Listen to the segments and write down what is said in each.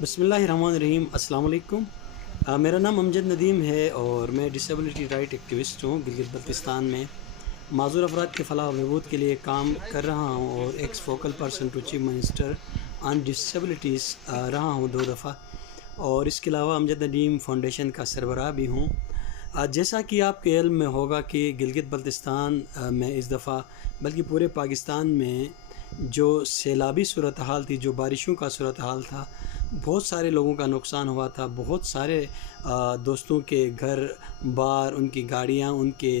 بسم اللہ الرحمن الرحیم۔ السلام علیکم۔ میرا نام امجد ندیم ہے اور میں ڈسیبلٹی رائٹ ایکٹیوسٹ ہوں۔ گلگت بلتستان میں معذور افراد کے فلاح و بہبود کے لیے کام کر رہا ہوں اور ex focal person to chief minister on disabilities رہا ہوں 2 دفعہ، اور اس کے علاوہ امجد ندیم فاؤنڈیشن کا سربراہ بھی ہوں۔ جیسا کہ آپ کے علم میں ہوگا کہ گلگت بلتستان میں اس دفعہ بلکہ پورے پاکستان میں جو سیلابی صورتحال تھی، جو بارشوں کا صورتحال تھا، بہت سارے لوگوں کا نقصان ہوا تھا۔ بہت سارے دوستوں کے گھر بار، ان کی گاڑیاں، ان کے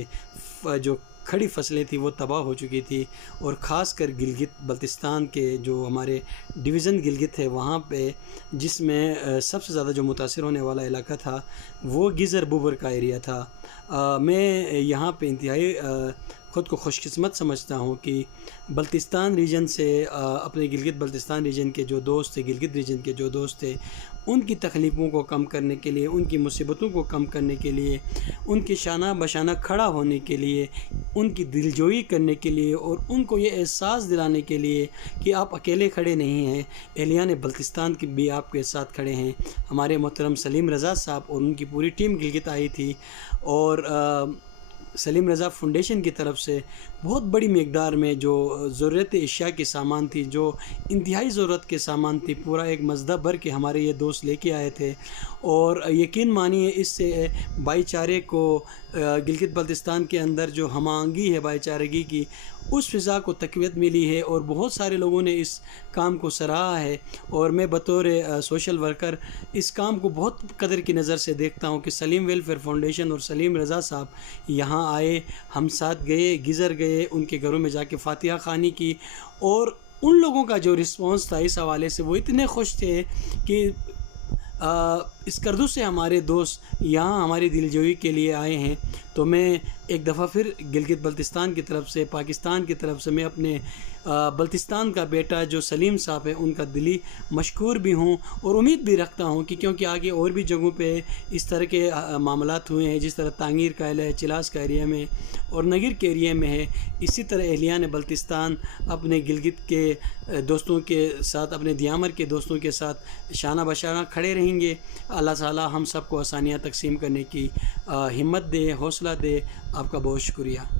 جو کھڑی فصلیں تھیں وہ تباہ ہو چکی تھی، اور خاص کر گلگت بلتستان کے جو ہمارے ڈویژن گلگت ہے وہاں پہ، جس میں سب سے زیادہ جو متاثر ہونے والا علاقہ تھا وہ گیزر بوبر کا ایریا تھا۔ میں یہاں پہ انتہائی خود کو خوش قسمت سمجھتا ہوں کہ بلتستان ریجن سے اپنے گلگت بلتستان ریجن کے جو دوست تھے، گلگت ریجن کے جو دوست تھے، ان کی تکلیفوں کو کم کرنے کے لیے، ان کی مصیبتوں کو کم کرنے کے لیے، ان کے شانہ بشانہ کھڑا ہونے کے لیے، ان کی دلجوئی کرنے کے لیے، اور ان کو یہ احساس دلانے کے لیے کہ آپ اکیلے کھڑے نہیں ہیں، اہلیان بلتستان کی بھی آپ کے ساتھ کھڑے ہیں۔ ہمارے محترم سلیم رضا صاحب اور ان کی پوری ٹیم گلگت آئی تھی، اور سلیم رضا فاؤنڈیشن کی طرف سے بہت بڑی مقدار میں جو ضرورت اشیاء کے سامان تھی، جو انتہائی ضرورت کے سامان تھی، پورا ایک مزدہ بھر کے ہمارے یہ دوست لے کے آئے تھے، اور یقین مانیے اس سے بھائی چارے کو گلگت بلتستان کے اندر جو ہم آہنگی ہے بھائی چارگی کی، اس فضا کو تقویت ملی ہے، اور بہت سارے لوگوں نے اس کام کو سراہا ہے، اور میں بطور سوشل ورکر اس کام کو بہت قدر کی نظر سے دیکھتا ہوں کہ سلیم ویلفیئر فاؤنڈیشن اور سلیم رضا صاحب یہاں آئے، ہم ساتھ گئے، گزر گئے، ان کے گھروں میں جا کے فاتحہ خوانی کی، اور ان لوگوں کا جو رسپانس تھا اس حوالے سے وہ اتنے خوش تھے کہ اس کردو سے ہمارے دوست یہاں ہماری دلجوئی کے لیے آئے ہیں۔ تو میں ایک دفعہ پھر گلگت بلتستان کی طرف سے، پاکستان کی طرف سے، میں اپنے بلتستان کا بیٹا جو سلیم صاحب ہے ان کا دلی مشکور بھی ہوں، اور امید بھی رکھتا ہوں کہ کیونکہ آگے اور بھی جگہوں پہ اس طرح کے معاملات ہوئے ہیں، جس طرح تانگیر کا ہے، چلاس کا ایریا میں اور نگر کے ایریا میں ہے، اسی طرح اہلیان بلتستان اپنے گلگت کے دوستوں کے ساتھ، اپنے دیامر کے دوستوں کے ساتھ شانہ بشانہ کھڑے رہیں گے۔ اللہ تعالی ہم سب کو آسانیاں تقسیم کرنے کی ہمت دے، حوصلہ دے۔ آپ کا بہت شکریہ۔